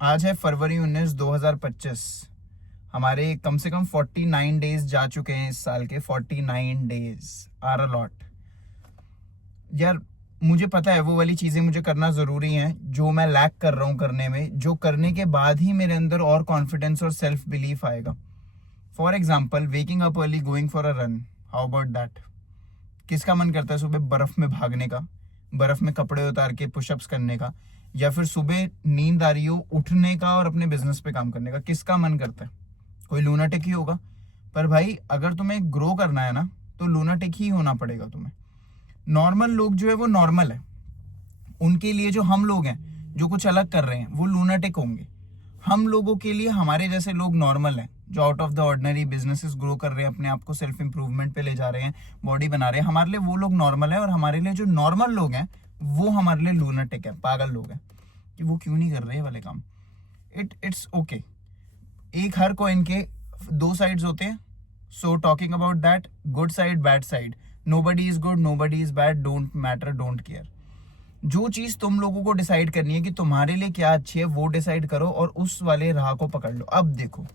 आज है फरवरी 19, 2025। हमारे कम से कम 49 डेज जा चुके हैं इस साल के। 49 डेज आर अ लॉट यार। मुझे पता है वो वाली चीज़ें मुझे करना ज़रूरी हैं जो मैं लैक कर रहा हूँ करने में, जो करने के बाद ही मेरे अंदर और कॉन्फिडेंस और सेल्फ बिलीफ आएगा। For example, waking up early, going for a run. How about that? किसका मन करता है सुबह बर्फ में भागने का, बर्फ में कपड़े उतार के पुशअप्स करने का, या फिर सुबह नींद आ रही हो उठने का और अपने बिजनेस पे काम करने का? किसका मन करता है? कोई लूनाटिक ही होगा। पर भाई अगर तुम्हें ग्रो करना है ना, तो लूनाटिक ही होना पड़ेगा तुम्हें। नॉर्मल लोग जो है वो नॉर्मल है, उनके लिए जो हम लोग हैं जो कुछ अलग कर रहे हैं वो लूनाटिक होंगे। हम लोगों के लिए हमारे जैसे लोग नॉर्मल हैं, जो out of the ordinary businesses grow कर रहे हैं, अपने आप को सेल्फ इंप्रूवमेंट पे ले जा रहे हैं, बॉडी बना रहे हैं, हमारे लिए वो लोग नॉर्मल है। और हमारे लिए जो नॉर्मल लोग हैं वो हमारे लिए लूनाटिक है, पागल लोग हैं कि वो क्यों नहीं कर रहे वाले काम। It's okay. एक हर कॉइन के दो साइड्स होते हैं। So talking about that, good side, bad side, nobody is good, nobody is bad, don't matter, don't care. जो चीज तुम लोगों को डिसाइड करनी है कि तुम्हारे लिए क्या अच्छी है, वो डिसाइड करो और उस वाले राह को पकड़ लो। अब देखो,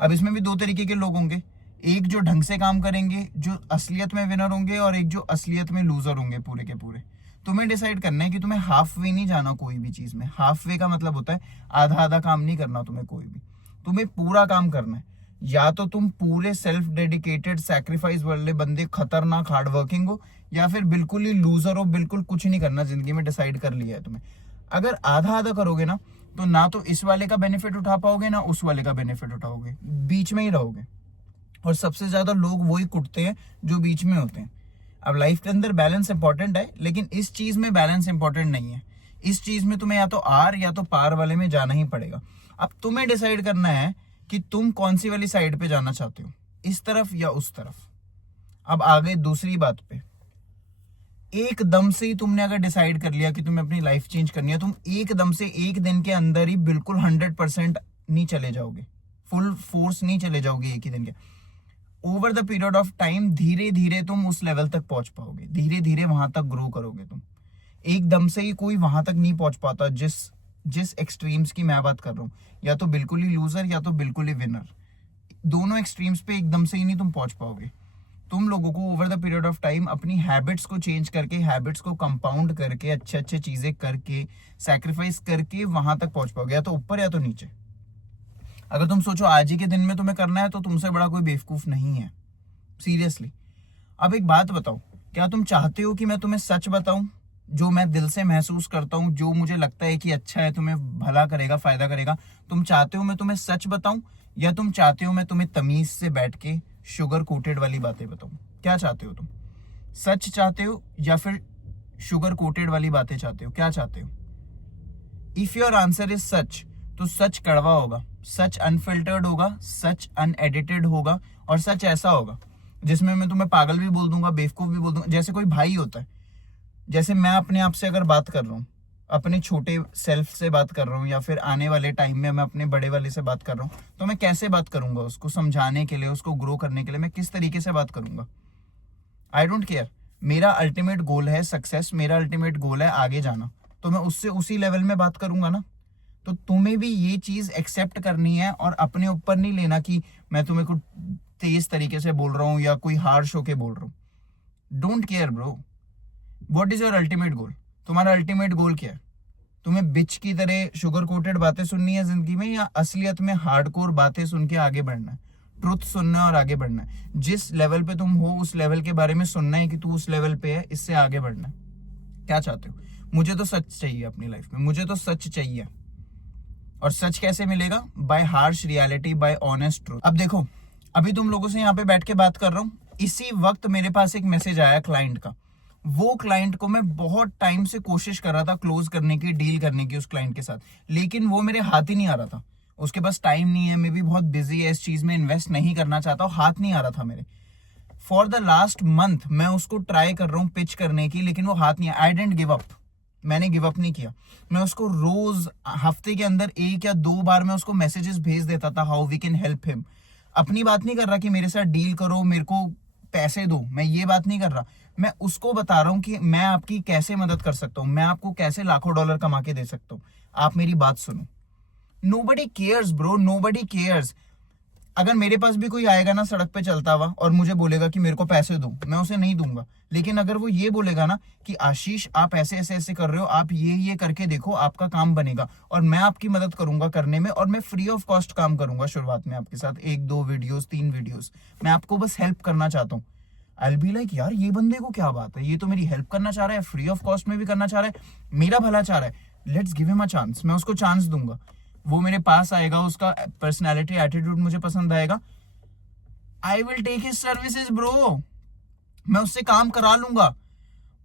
अब इसमें भी दो तरीके के लोग होंगे। एक जो ढंग से काम करेंगे, जो असलियत में विनर होंगे, और एक जो असलियत में लूजर होंगे पूरे के पूरे। तुम्हें डिसाइड करना है कि तुम्हें हाफ वे नहीं जाना कोई भी चीज में। हाफ वे का मतलब होता है आधा आधा काम नहीं करना तुम्हें कोई भी, तुम्हें पूरा काम करना है। या तो तुम पूरे सेल्फ डेडिकेटेड सैक्रिफाइस वाले बंदे, खतरनाक हार्ड वर्किंग हो, या फिर बिल्कुल ही लूजर हो, बिल्कुल कुछ नहीं करना जिंदगी में, डिसाइड कर लिया है तुम्हें। अगर आधा आधा करोगे ना तो इस वाले का बेनिफिट उठा पाओगे ना उस वाले का बेनिफिट उठाओगे, बीच में ही रहोगे। और सबसे ज्यादा लोग वही कुटते हैं जो बीच में होते हैं। अब लाइफ के अंदर बैलेंस इंपॉर्टेंट है, लेकिन इस चीज में बैलेंस इंपॉर्टेंट नहीं है। इस चीज में तुम्हें या तो आर या तो पार वाले में जाना ही पड़ेगा। अब तुम्हें डिसाइड करना है कि तुम कौन सी वाली साइड पे जाना चाहते हो, इस तरफ या उस तरफ। अब आगे दूसरी बात पे, एकदम से ही तुमने अगर डिसाइड कर लिया कि तुम्हें अपनी लाइफ चेंज करनी है, तुम एकदम से एक दिन के अंदर ही बिल्कुल 100% नहीं चले जाओगे, फुल फोर्स नहीं चले जाओगे एक ही दिन के। Over the period of time धीरे धीरे तुम उस लेवल तक पहुंच पाओगे, धीरे धीरे वहां तक ग्रो करोगे तुम। एकदम से ही कोई वहां तक नहीं पहुंच पाता। जिस जिस एक्सट्रीम्स की मैं बात कर रहा हूँ, या तो बिल्कुल ही लूजर या तो बिल्कुल ही विनर, दोनों एक्सट्रीम्स पे एकदम से ही नहीं तुम पहुंच पाओगे। तुम लोगों को over the period of time अपनी हैबिट्स को चेंज करके, हैबिट्स को कंपाउंड करके, अच्छे अच्छे चीजें करके, सैक्रिफाइस करके वहां तक पहुंच पाओगे, या तो ऊपर या तो नीचे। अगर तुम सोचो आज ही के दिन में तुम्हें करना है, तो तुमसे बड़ा कोई बेवकूफ नहीं है, सीरियसली। अब एक बात बताओ, क्या तुम चाहते हो कि मैं तुम्हें सच बताऊं, जो मैं दिल से महसूस करता हूं, जो मुझे लगता है कि अच्छा है, तुम्हें भला करेगा, फायदा करेगा? तुम चाहते हो मैं तुम्हें सच बताऊं, या तुम चाहते हो मैं तुम्हें तमीज से बैठ के शुगर कोटेड वाली बातें बताऊं? क्या चाहते हो तुम? सच चाहते हो या फिर शुगर कोटेड वाली बातें चाहते हो? क्या चाहते हो? If your answer is such, तो सच कड़वा होगा, सच अनफिल्टर्ड होगा, सच अनएडिटेड होगा, और सच ऐसा होगा जिसमें मैं तुम्हें पागल भी बोल दूंगा, बेवकूफ भी बोल दूंगा। जैसे कोई भाई होता है, जैसे मैं अपने आप से अगर बात कर रहा हूँ, अपने छोटे सेल्फ से बात कर रहा हूँ, या फिर आने वाले टाइम में मैं अपने बड़े वाले से बात कर रहा हूँ, तो मैं कैसे बात करूंगा उसको समझाने के लिए, उसको ग्रो करने के लिए मैं किस तरीके से बात करूंगा? I don't care. मेरा अल्टीमेट गोल है सक्सेस, मेरा अल्टीमेट गोल है आगे जाना, तो मैं उससे उसी लेवल में बात करूंगा ना। तो तुम्हें भी ये चीज एक्सेप्ट करनी है और अपने ऊपर नहीं लेना कि मैं तुम्हें कुछ तेज तरीके से बोल रहा हूँ या कोई हार्श होके बोल रहा हूँ। Don't care bro. What is your ultimate goal? तुम्हारा अल्टीमेट गोल क्या है? तुम्हें बिच की तरह शुगर कोटेड बातें सुननी है जिंदगी में, या असलियत में हार्डकोर बातें सुन के आगे बढ़ना है, ट्रुथ सुनना है और आगे बढ़ना है? जिस लेवल पे तुम हो उस लेवल के बारे में सुनना है कि तू उस लेवल पे है, इससे आगे बढ़ना है। क्या चाहते हो? मुझे तो सच चाहिए अपनी लाइफ में, मुझे तो सच चाहिए। और सच कैसे मिलेगा? By harsh reality, by honest truth. अब देखो, अभी तुम लोगों से यहाँ पे बैठ के बात कर रहा हूँ, इसी वक्त मेरे पास एक मैसेज आया क्लाइंट का। वो क्लाइंट को मैं बहुत टाइम से कोशिश कर रहा था क्लोज करने की, डील करने की उस क्लाइंट के साथ, लेकिन वो मेरे हाथ ही नहीं आ रहा था। उसके पास टाइम नहीं है, मैं भी बहुत बिजी है, इस चीज में इन्वेस्ट नहीं करना चाहता हूँ, हाथ नहीं आ रहा था मेरे। फॉर द लास्ट मंथ मैं उसको ट्राई कर रहा हूँ पिच करने की, लेकिन वो हाथ नहीं आया। आई डेंट गिव अप, मैंने गिव अप नहीं किया। मैं उसको रोज हफ्ते के अंदर 1 या 2 बार मैं उसको मैसेजेस भेज देता था, how we can help him. अपनी बात नहीं कर रहा कि मेरे साथ डील करो, मेरे को पैसे दो, मैं ये बात नहीं कर रहा। मैं उसको बता रहा हूँ कि मैं आपकी कैसे मदद कर सकता हूँ, मैं आपको कैसे लाखों डॉलर कमा के दे सकता हूँ, आप मेरी बात सुनो। Nobody cares bro, nobody cares. अगर मेरे पास भी कोई आएगा ना सड़क पे चलता हुआ और मुझे बोलेगा कि मेरे को पैसे दो, मैं उसे नहीं दूंगा। लेकिन अगर वो ये बोलेगा ना कि आशीष आप ऐसे ऐसे ऐसे कर रहे हो, आप ये करके देखो, आपका काम बनेगा और मैं आपकी मदद करूंगा करने में, और मैं फ्री ऑफ कॉस्ट काम करूंगा शुरुआत में आपके साथ, 1-2 वीडियोस 3 वीडियोस, मैं आपको बस हेल्प करना चाहता हूँ। आई बी लाइक यार ये बंदे को क्या बात है, ये तो मेरी हेल्प करना चाह रहा है, फ्री ऑफ कॉस्ट में भी करना चाह रहा है, मेरा भला चाह रहा है, let's give him a chance. मैं उसको चांस दूंगा, वो मेरे पास आएगा, उसका पर्सनैलिटी एटीट्यूड मुझे पसंद आएगा, I will take his services bro, मैं उससे काम करा लूंगा।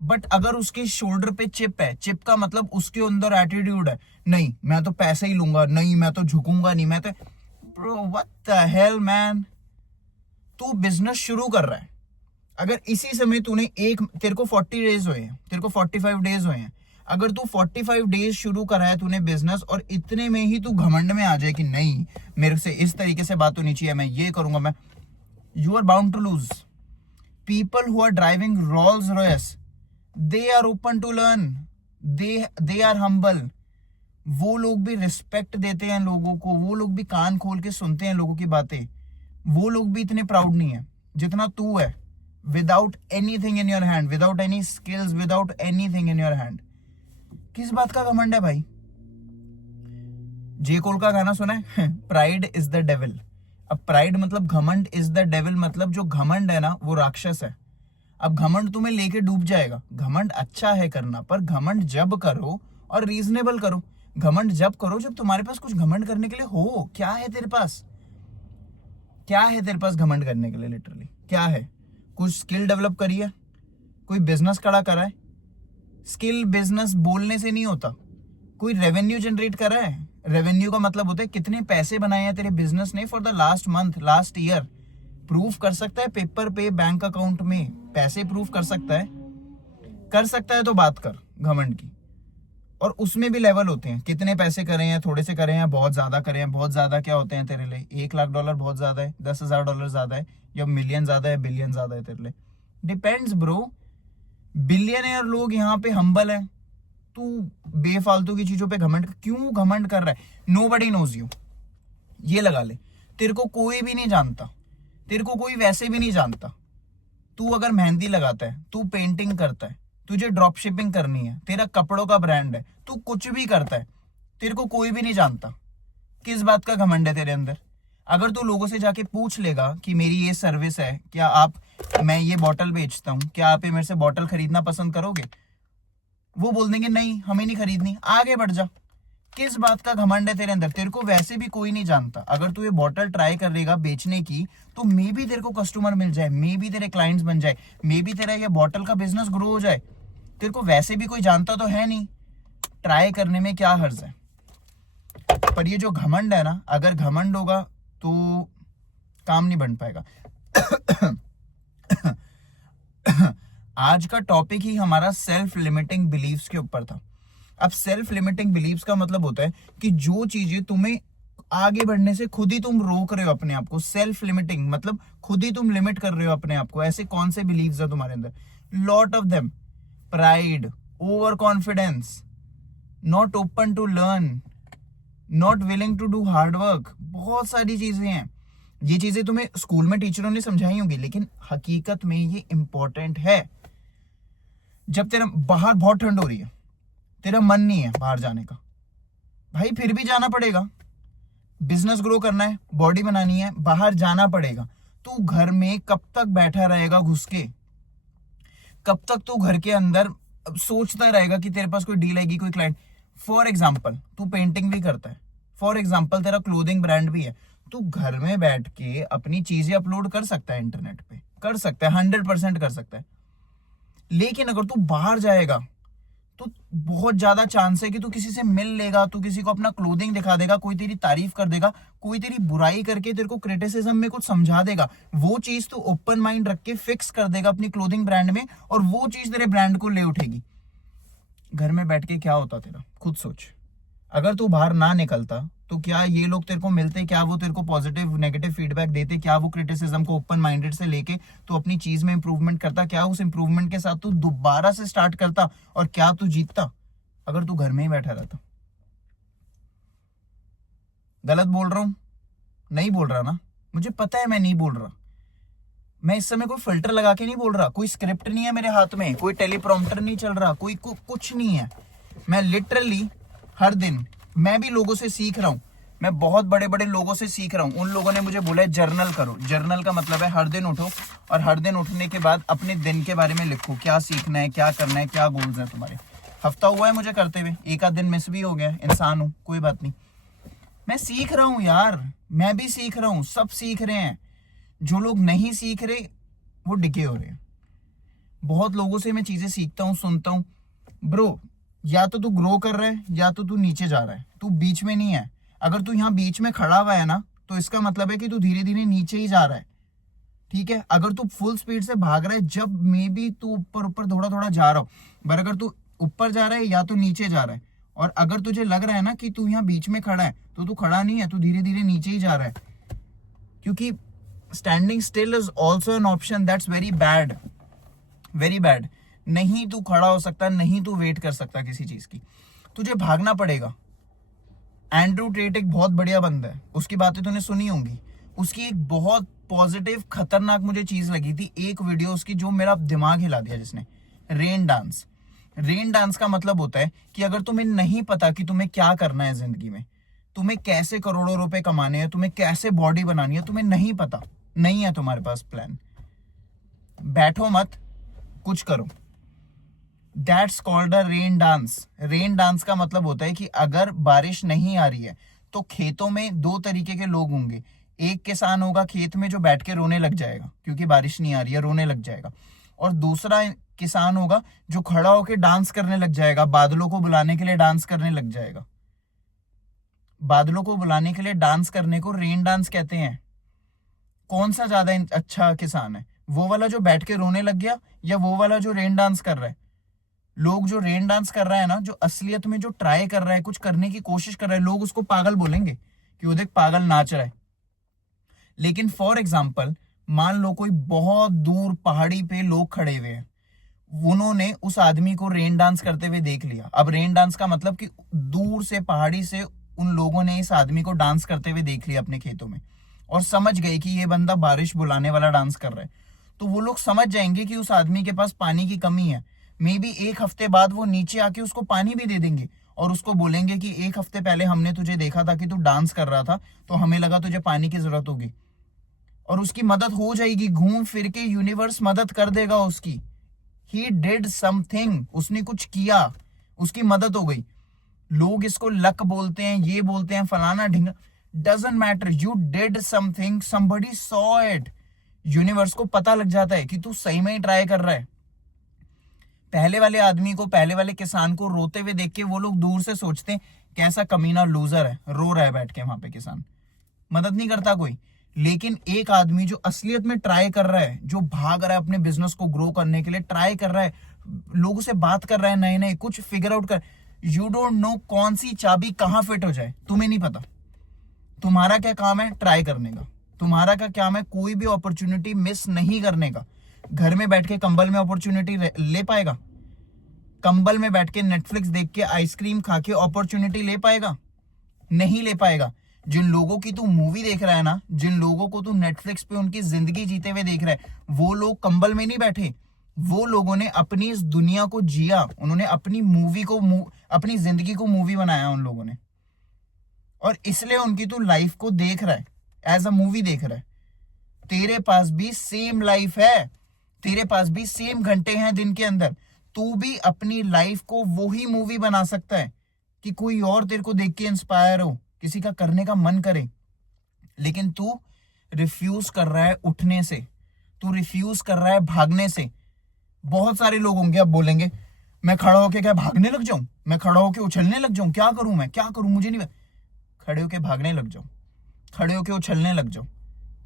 बट अगर उसके शोल्डर पे चिप है, चिप का मतलब उसके अंदर एटीट्यूड है, नहीं मैं तो पैसे ही लूंगा, नहीं मैं तो झुकूंगा नहीं, मैं तो, bro what the hell man. तू बिजनेस शुरू कर रहा है, अगर इसी समय तूने तेरे को 40 डेज हुए हैं, तेरे को 45 डेज हुए हैं, अगर तू 45 डेज शुरू करा है तूने बिजनेस, और इतने में ही तू घमंड में आ जाए कि नहीं मेरे से इस तरीके से बात होनी चाहिए, मैं ये करूंगा, मैं, you are bound to lose. People who are driving Rolls Royce, they are open to learn, they are humble. वो लोग भी रिस्पेक्ट देते हैं लोगों को, वो लोग भी कान खोल के सुनते हैं लोगों की बातें, वो लोग भी इतने प्राउड नहीं है जितना तू है, without anything in your hand, without any skills, without anything in your hand. किस बात का घमंड है भाई? जे कोल का गाना सुना है प्राइड इज द डेविल। अब प्राइड मतलब घमंड, इज द डेविल मतलब जो घमंड है ना वो राक्षस है। अब घमंड तुम्हें लेके डूब जाएगा। घमंड अच्छा है करना, पर घमंड जब करो और रीजनेबल करो। घमंड जब करो जब तुम्हारे पास कुछ घमंड करने के लिए हो। क्या है तेरे पास, क्या है तेरे पास घमंड करने के लिए? लिटरली क्या है? कुछ स्किल डेवलप करी है, कोई बिजनेस खड़ा करा है? स्किल बिजनेस बोलने से नहीं होता। कोई रेवेन्यू जनरेट करा है? रेवेन्यू का मतलब होता है कितने पैसे बनाए हैं तेरे बिजनेस ने for the last month, last year. Proof कर सकता है पेपर पे, बैंक अकाउंट में पैसे प्रूफ कर सकता है? कर सकता है तो बात कर घमंड की। और उसमें भी लेवल होते हैं, कितने पैसे करे हैं, थोड़े से करे हैं, बहुत ज्यादा करे हैं। बहुत ज्यादा क्या होते हैं तेरे लिए? $1,00,000 बहुत ज्यादा है, $10,000 ज्यादा है, या मिलियन ज्यादा है, बिलियन ज्यादा है तेरे लिए? Depends bro. बिलियनर लोग यहाँ पे हम्बल है, तू बेफालतू की चीजों पे घमंड क्यों घमंड कर रहा है? नोबडी नोज यू, ये लगा ले। तेरे को कोई भी नहीं जानता, तेरे को कोई वैसे भी नहीं जानता। तू अगर मेहंदी लगाता है, तू पेंटिंग करता है, तुझे ड्रॉप शिपिंग करनी है, तेरा कपड़ों का ब्रांड है, तू कुछ भी करता है, तेरे को कोई भी नहीं जानता। किस बात का घमंड है तेरे अंदर? अगर तू लोगों से जाके पूछ लेगा कि मेरी ये सर्विस है, क्या आप, मैं ये बॉटल बेचता हूं, क्या आप ये मेरे से बॉटल खरीदना पसंद करोगे? वो बोल देंगे नहीं हमें नहीं खरीदनी, आगे बढ़ जा। किस बात का घमंड है तेरे अंदर? तेरे को वैसे भी कोई नहीं जानता। अगर तू ये बॉटल ट्राई करेगा बेचने की, तो मे बी तेरे को कस्टमर मिल जाए, मे बी तेरे क्लाइंट्स बन जाए, मे बी तेरा ये बॉटल का बिजनेस ग्रो हो जाए। तेरे को वैसे भी कोई जानता तो है नहीं, ट्राई करने में क्या हर्ज है? पर ये जो घमंड है ना, अगर घमंड होगा तो काम नहीं बन पाएगा। आज का टॉपिक ही हमारा सेल्फ लिमिटिंग बिलीव्स के ऊपर था। अब सेल्फ लिमिटिंग बिलीव्स का मतलब होता है कि जो चीजें तुम्हें आगे बढ़ने से खुद ही तुम रोक रहे हो अपने आप को। सेल्फ लिमिटिंग मतलब खुद ही तुम लिमिट कर रहे हो अपने आप को। ऐसे कौन से बिलीव्स है तुम्हारे अंदर? Lot of them. Pride, over confidence, not open to learn, not willing to do hard work, बहुत सारी चीजें हैं। ये चीजें तुम्हें स्कूल में टीचरों ने समझाई होंगी, लेकिन हकीकत में ये इंपॉर्टेंट है। जब तेरा बाहर बहुत ठंड हो रही है, तेरा मन नहीं है बाहर जाने का, भाई फिर भी जाना पड़ेगा। बिजनेस ग्रो करना है, बॉडी बनानी है, बाहर जाना पड़ेगा। तू घर में कब तक बैठा रहेगा घुस के? कब तक तू घर के अंदर सोचता रहेगा कि तेरे पास कोई डील आएगी, कोई क्लाइंट? फॉर एग्जाम्पल तू पेंटिंग भी करता है, फॉर एग्जाम्पल तेरा क्लोथिंग ब्रांड भी है, तू घर में बैठ के अपनी चीजें अपलोड कर सकता है इंटरनेट पे, कर सकता है, 100% कर सकता है। लेकिन अगर तू बाहर जाएगा तो बहुत ज्यादा चांस है कि तू किसी से मिल लेगा, तू किसी को अपना क्लोथिंग दिखा देगा, कोई तेरी तारीफ कर देगा, कोई तेरी बुराई करके तेरे को क्रिटिसिज्म में कुछ समझा देगा। वो चीज तू ओपन माइंड रख के फिक्स कर देगा अपनी क्लोथिंग ब्रांड में, और वो चीज तेरे ब्रांड को ले उठेगी। घर में बैठ के क्या होता तेरा? खुद सोच। अगर तू बाहर ना निकलता तो क्या ये लोग तेरे को मिलते? क्या वो तेरे को पॉजिटिव नेगेटिव फीडबैक देते? क्या वो क्रिटिसिज्म को ओपन माइंडेड से लेके तू अपनी चीज में इंप्रूवमेंट करता? क्या उस इंप्रूवमेंट के साथ तू दोबारा से स्टार्ट करता? और क्या तू जीतता अगर तू घर में ही बैठा रहता? गलत बोल रहा हूँ? नहीं बोल रहा ना, मुझे पता है मैं नहीं बोल रहा। मैं इस समय कोई फिल्टर लगा के नहीं बोल रहा, कोई स्क्रिप्ट नहीं है मेरे हाथ में, कोई टेलीप्रॉम्प्टर नहीं चल रहा, कोई कुछ नहीं है। मैं लिटरली हर दिन मैं भी लोगों से सीख रहा हूँ, मैं बहुत बड़े बड़े लोगों से सीख रहा हूँ। उन लोगों ने मुझे बोला है जर्नल करो। जर्नल का मतलब है हर दिन उठो और हर दिन उठने के बाद अपने दिन के बारे में लिखो, क्या सीखना है, क्या करना है, क्या गोल्स हैं तुम्हारे। हफ्ता हुआ है मुझे करते हुए, एक आध दिन मिस भी हो गया, इंसान हूँ, कोई बात नहीं। मैं सीख रहा हूँ यार, मैं भी सीख रहा हूँ, सब सीख रहे हैं। जो लोग नहीं सीख रहे वो डिके हो रहे हैं। बहुत लोगों से मैं चीजें सीखता हूँ, सुनता हूँ। ब्रो, या तो तू ग्रो कर रहा है या तो तू नीचे जा रहा है, तू बीच में नहीं है। अगर तू यहाँ बीच में खड़ा हुआ है ना, तो इसका मतलब है कि तू धीरे धीरे नीचे ही जा रहा है, ठीक है। अगर तू फुल स्पीड से भाग रहा है, जब मे बी तू ऊपर ऊपर थोड़ा थोड़ा जा रहा हो, पर अगर तू ऊपर जा रहा है या तो नीचे जा रहा है, और अगर तुझे लग रहा है ना कि तू यहाँ बीच में खड़ा है, तो तू खड़ा नहीं है, तू धीरे धीरे नीचे ही जा रहा है। क्योंकि standing still is also an option, that's very bad, very bad. नहीं तू खड़ा हो सकता, नहीं तू वेट कर सकता किसी चीज की, तुझे भागना पड़ेगा। एंड्रू टेट एक बहुत बढ़िया बंदा है, उसकी बातें तूने सुनी होंगी। उसकी एक बहुत पॉजिटिव खतरनाक मुझे चीज लगी थी, एक वीडियो उसकी जो मेरा दिमाग हिला दिया, जिसने रेन डांस। रेन डांस का मतलब होता है कि अगर तुम्हें नहीं पता कि तुम्हें क्या करना है जिंदगी में, तुम्हें कैसे करोड़ों रुपए कमाने हैं, तुम्हें कैसे बॉडी बनानी है, तुम्हें नहीं पता, नहीं है तुम्हारे पास प्लान, बैठो मत, कुछ करो। That's called a rain dance. Rain dance का मतलब होता है कि अगर बारिश नहीं आ रही है तो खेतों में दो तरीके के लोग होंगे। एक किसान होगा खेत में जो बैठ के रोने लग जाएगा क्योंकि बारिश नहीं आ रही है, रोने लग जाएगा। और दूसरा किसान होगा जो खड़ा होकर डांस करने लग जाएगा, बादलों को बुलाने के लिए डांस करने लग जाएगा। बादलों को बुलाने के लिए डांस करने को रेन डांस कहते हैं। कौन सा ज्यादा अच्छा किसान है, वो वाला जो बैठ के रोने लग गया या वो वाला जो रेन डांस कर रहा है? लोग जो रेन डांस कर रहा है ना, जो असलियत में जो ट्राई कर रहा है, कुछ करने की कोशिश कर रहा है, लोग उसको पागल बोलेंगे कि वो देख पागल नाच रहा है। लेकिन फॉर एग्जाम्पल, मान लो कोई बहुत दूर पहाड़ी पे लोग खड़े हुए हैं, उन्होंने उस आदमी को रेन डांस करते हुए देख लिया। अब रेन डांस का मतलब कि दूर से पहाड़ी से उन लोगों ने इस आदमी को डांस करते हुए देख लिया अपने खेतों में, और समझ गए कि ये बंदा बारिश बुलाने वाला डांस कर रहा है। तो वो लोग समझ जाएंगे कि उस आदमी के पास पानी की कमी है। मे बी एक हफ्ते बाद वो नीचे आके उसको पानी भी दे देंगे और उसको बोलेंगे कि एक हफ्ते पहले हमने तुझे देखा था कि तू डांस कर रहा था, तो हमें लगा तुझे पानी की जरूरत होगी, और उसकी मदद हो जाएगी। घूम फिर के यूनिवर्स मदद कर देगा उसकी। ही डिड समथिंग, उसने कुछ किया, उसकी मदद हो गई। लोग इसको लक बोलते हैं, ये बोलते हैं, फलाना ढिंगा, doesn't matter, you did something, somebody saw it. Universe को पता लग जाता है कि तू सही में ही ट्राई कर रहा है। पहले वाले आदमी को, पहले वाले किसान को रोते हुए देख के वो लोग दूर से सोचते हैं कैसा कमीना लूजर है, रो रहा है बैठ के वहां पे किसान, मदद नहीं करता कोई। लेकिन एक आदमी जो असलियत में ट्राई कर रहा है, जो भाग रहा है अपने बिजनेस को ग्रो करने के लिए, ट्राई कर रहा है, लोगों से बात कर रहा है, नए नए कुछ फिगर आउट कर, यू डोंट नो कौन सी चाबी कहां फिट हो जाए, तुम्हें नहीं पता। तुम्हारा क्या काम है? ट्राई करने का। तुम्हारा क्या काम है? कोई भी अपॉर्चुनिटी मिस नहीं करने का। घर में बैठ के कंबल में अपॉर्चुनिटी ले पाएगा? कंबल में बैठ के नेटफ्लिक्स देख के, आइसक्रीम खा के अपॉर्चुनिटी ले पाएगा? नहीं ले पाएगा। जिन लोगों की तू मूवी देख रहा है ना, जिन लोगों को तू नेटफ्लिक्स पे उनकी जिंदगी जीते हुए देख रहा है, वो लोग कंबल में नहीं बैठे, वो लोगों ने अपनी इस दुनिया को जिया, उन्होंने अपनी मूवी को, अपनी जिंदगी को मूवी बनाया उन लोगों ने। और इसलिए उनकी तू लाइफ को देख रहा है, एज अ मूवी देख रहा है। तेरे पास भी सेम लाइफ है, तेरे पास भी सेम घंटे हैं दिन के अंदर। तू भी अपनी लाइफ को वही मूवी बना सकता है कि कोई और तेरे को देख के इंस्पायर हो, किसी का करने का मन करे। लेकिन तू रिफ्यूज कर रहा है उठने से, तू रिफ्यूज कर रहा है भागने से। बहुत सारे लोग होंगे अब बोलेंगे, मैं खड़ा होके क्या भागने लग जाऊं, मैं खड़ा होके उछलने लग जाऊं, क्या करूं मैं, क्या करूं, मुझे नहीं। खड़े होके भागने लग जाओ, खड़े होके उछलने लग जाओ।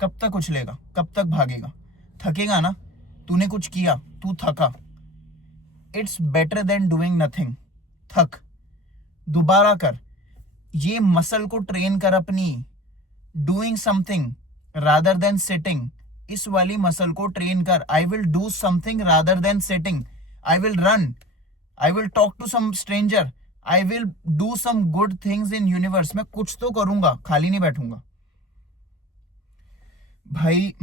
कब तक उछलेगा, कब तक भागेगा? थकेगा ना। तूने कुछ किया, तू थका, it's better than doing nothing. थक, दोबारा कर, ये मसल को ट्रेन कर अपनी, doing something rather than sitting. इस वाली मसल को ट्रेन कर। I will do something rather than sitting. I will run, I will talk to some stranger, I will do some good things in universe. मैं कुछ तो करूंगा, खाली नहीं बैठूंगा भाई.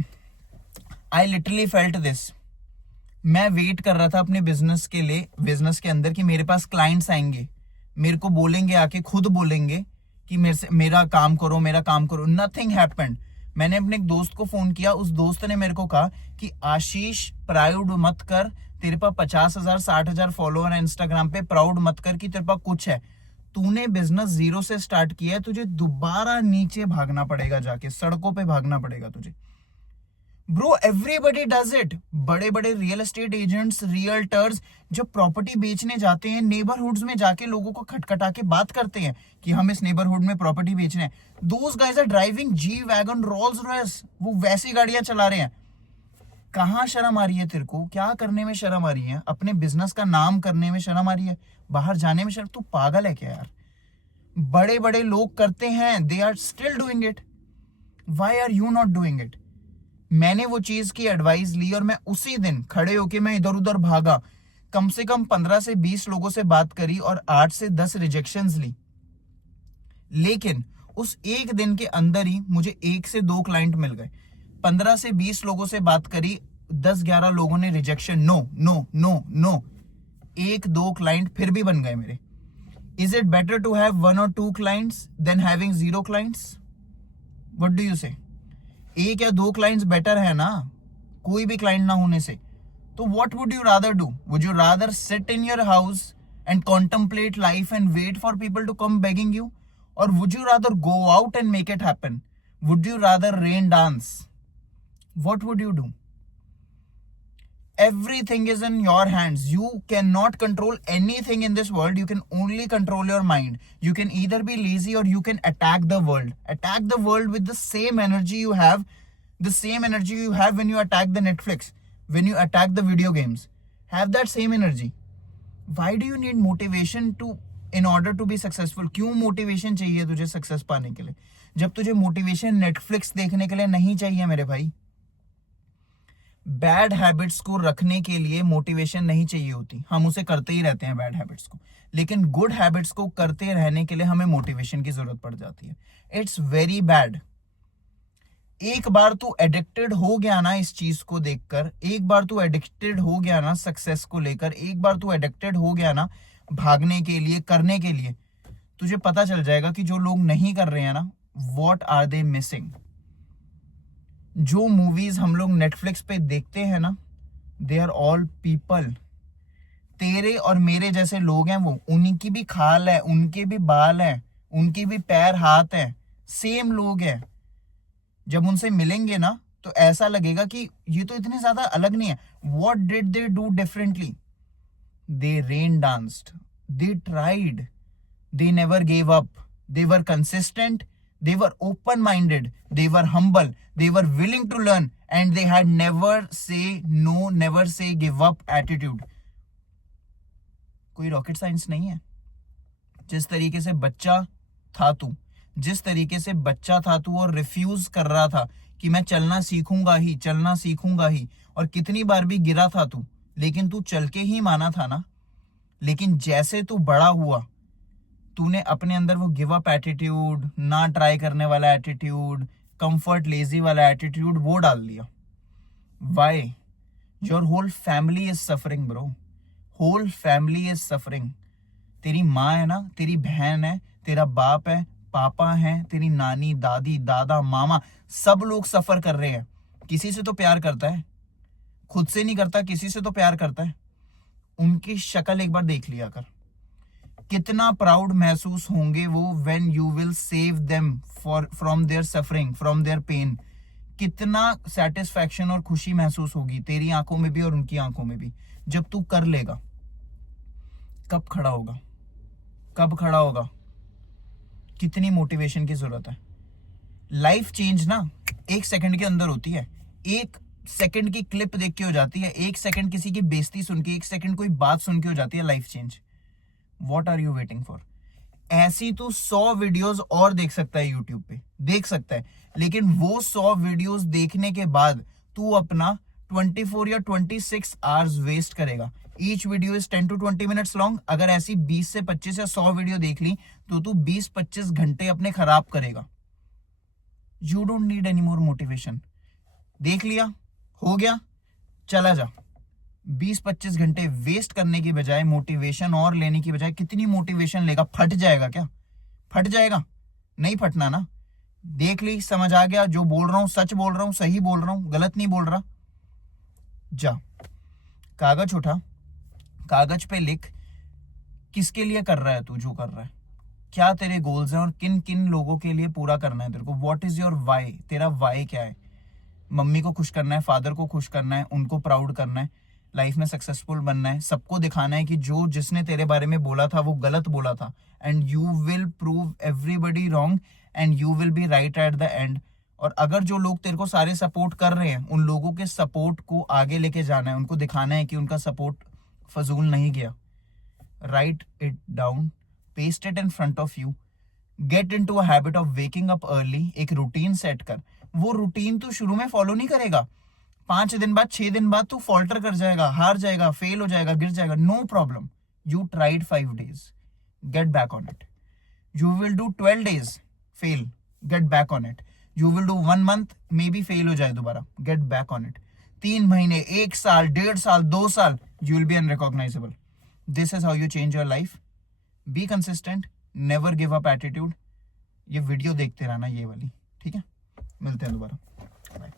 I literally felt this. मैं वेट कर रहा था अपने बिजनेस के लिए, बिजनेस के अंदर, कि मेरे पास क्लाइंट्स आएंगे, मेरे को बोलेंगे, आके खुद बोलेंगे कि मेरे से मेरा काम करो, मेरा काम करो. Nothing happened. मैंने अपने एक दोस्त को फोन किया, उस दोस्त ने मेरे को कहा कि आशीष प्राउड मत कर, तेरे पास 50,000 60,000 फॉलोअर है इंस्टाग्राम पे, प्राउड मत कर कि तेरे पास कुछ है. तूने बिजनेस जीरो से स्टार्ट किया है, तुझे दोबारा नीचे भागना पड़ेगा, जाके सड़कों पे भागना पड़ेगा तुझे. Bro everybody does it. बड़े बड़े रियल एस्टेट एजेंट्स, रियल्टर्स जब प्रॉपर्टी बेचने जाते हैं, नेबरहुड्स में जाके लोगों को खटखटा के बात करते हैं कि हम इस नेबरहुड में प्रॉपर्टी बेच रहे हैं. Those guys are driving G wagon, Rolls Royce, वो वैसी गाड़ियां चला रहे हैं. कहाँ शर्म आ रही है तेरे को? क्या करने में शर्म आ रही है? अपने बिजनेस का नाम करने में शर्म आ रही है? बाहर जाने में शर्म? तू पागल है क्या यार? बड़े बड़े लोग करते हैं, they are still doing it. Why are you not doing it? मैंने वो चीज की एडवाइस ली और मैं उसी दिन खड़े होके मैं इधर उधर भागा. कम से कम 15 से 20 लोगों से बात करी और 8 से 10 रिजेक्शंस ली. लेकिन उस एक दिन के अंदर ही मुझे 1 से 2 क्लाइंट मिल गए. 15 से 20 लोगों से बात करी, 10-11 लोगों ने rejection, no no no no. 1-2 client फिर भी बन गए मेरे. Is it better to have 1 or 2 clients than having 0 clients? What do you say? 1 या 2 क्लाइंट्स बेटर है ना, कोई भी क्लाइंट ना होने से. तो what would you rather do? Would you rather sit in your house and contemplate life and wait for people to come begging you, और would you rather go out and make it happen? Would you rather rain dance? What would you do? Everything is in your hands. You cannot control anything in this world. You can only control your mind. You can either be lazy or you can attack the world. Attack the world with the same energy you have, when you attack the Netflix, when you attack the video games. Have that same energy. Why do you need motivation in order to be successful? क्यों motivation चाहिए तुझे success पाने के लिए, जब तुझे motivation Netflix देखने के लिए नहीं चाहिए मेरे भाई? बैड हैबिट्स को रखने के लिए मोटिवेशन नहीं चाहिए होती, हम उसे करते ही रहते हैं बैड हैबिट्स को. लेकिन गुड हैबिट्स को करते रहने के लिए हमें मोटिवेशन की जरूरत पड़ जाती है. It's very bad. एक बार तू एडिक्टेड हो गया ना इस चीज को देखकर, एक बार तू एडिक्टेड हो गया ना सक्सेस को लेकर, एक बार तू एडिक्टेड हो गया ना भागने के लिए, करने के लिए, तुझे पता चल जाएगा कि जो लोग नहीं कर रहे हैं ना, व्हाट आर दे मिसिंग. जो मूवीज हम लोग नेटफ्लिक्स पे देखते हैं ना, दे आर ऑल पीपल. तेरे और मेरे जैसे लोग हैं वो, उनकी भी खाल है, उनके भी बाल हैं, उनके भी पैर हाथ हैं, सेम लोग हैं. जब उनसे मिलेंगे ना तो ऐसा लगेगा कि ये तो इतने ज्यादा अलग नहीं है. What did they do differently? They rain danced, they tried, they never gave up, they were consistent, they were open minded, they were humble, they were willing to learn, and they had never say no, never say give up attitude. कोई rocket science नहीं है. जिस तरीके से बच्चा था तू, जिस तरीके से बच्चा था तू और रिफ्यूज कर रहा था कि मैं चलना सीखूंगा ही, चलना सीखूंगा ही, और कितनी बार भी गिरा था तू, लेकिन तू चल के ही माना था ना. लेकिन जैसे तू बड़ा हुआ, तूने अपने अंदर वो गिव अप एटीट्यूड, ना ट्राई करने वाला एटीट्यूड, कंफर्ट लेजी वाला एटीट्यूड वो डाल दिया. Why? Your whole family is suffering bro, whole family is suffering. तेरी माँ है ना, तेरी बहन है, तेरा बाप है, पापा है, तेरी नानी, दादी, दादा, मामा, सब लोग सफर कर रहे हैं. किसी से तो प्यार करता है, खुद से नहीं करता, किसी से तो प्यार करता है. उनकी शक्ल एक बार देख लिया कर. कितना प्राउड महसूस होंगे वो when you will save them from their suffering, from their pain. कितना सेटिस्फैक्शन और खुशी महसूस होगी तेरी आंखों में भी और उनकी आंखों में भी जब तू कर लेगा. कब खड़ा होगा, कब खड़ा होगा? कितनी मोटिवेशन की जरूरत है. लाइफ चेंज ना 1 सेकंड के अंदर होती है. 1 सेकंड की क्लिप देख के हो जाती है, 1 सेकंड किसी की बेइज्जती सुन के, 1 सेकंड कोई बात सुन के हो जाती है life change. What are you waiting for? ऐसी तू 100 वीडियोस और देख सकता है यूट्यूब पे, देख सकता है, लेकिन वो 100 वीडियोस देखने के बाद तू अपना 24 या 26 आवर्स वेस्ट करेगा। Each video is 10 to 20 minutes long. अगर ऐसी 20 से 25 या 100 वीडियो देख ली तो तू 20-25 घंटे अपने खराब करेगा। You don't need any more motivation. देख लिया, हो गया, चला जा। 20-25 घंटे वेस्ट करने की बजाय, मोटिवेशन और लेने की बजाय, कितनी मोटिवेशन लेगा? फट जाएगा क्या? फट जाएगा? नहीं फटना ना। देख ली, समझ आ गया, जो बोल रहा हूं सच बोल रहा हूं, सही बोल रहा हूं, गलत नहीं बोल रहा। जा, कागज उठा, कागज पे लिख किसके लिए कर रहा है तू जो कर रहा है, क्या तेरे गोल्स हैं और किन किन लोगों के लिए पूरा करना है तेरे को। What is your why? तेरा वाई क्या है? मम्मी को खुश करना है, फादर को खुश करना है, उनको प्राउड करना है, लाइफ में सक्सेसफुल बनना है, सबको दिखाना है कि जो जिसने तेरे बारे में बोला था वो गलत बोला था, and you will prove everybody wrong and you will be right at the end. और अगर जो लोग तेरे को सारे सपोर्ट कर रहे हैं, उन लोगों के सपोर्ट को आगे लेके जाना है, उनको दिखाना है कि उनका सपोर्ट फजूल नहीं गया। Write it down, paste it in front of you, get into a habit of waking up early. एक रूटीन सेट कर। वो रूटीन तू शुरू में फॉलो नहीं करेगा, 5 दिन बाद, 6 दिन बाद तू फॉल्टर कर जाएगा, हार जाएगा, फेल हो जाएगा, गिर जाएगा, no problem. You tried 5 days, get back on it. You will do 12 days, fail, get back on it. You will do 1 month, maybe fail हो जाए दोबारा, गेट बैक ऑन इट। 3 महीने, 1 साल, 1.5 साल, 2 साल, you will be unrecognisable. This is how you change your life. Be consistent, never give up attitude. ये video देखते रहना, ये वाली, ठीक है? मिलते हैं दोबारा। बाय।